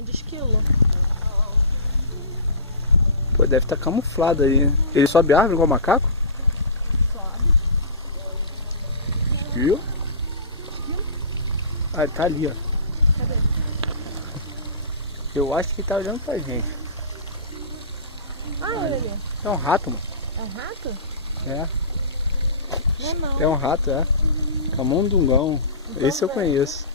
De esquilo. Pô, deve estar camuflado aí, né? Ele sobe árvore igual macaco? Sobe. Viu? Ah, ele tá ali, ó. Cadê? Eu acho que tá olhando pra gente. Ah, olha ali. É um rato, mano. É um rato? É. Não é não. É um rato, é. Camundungão. Então Esse eu vem. conheço.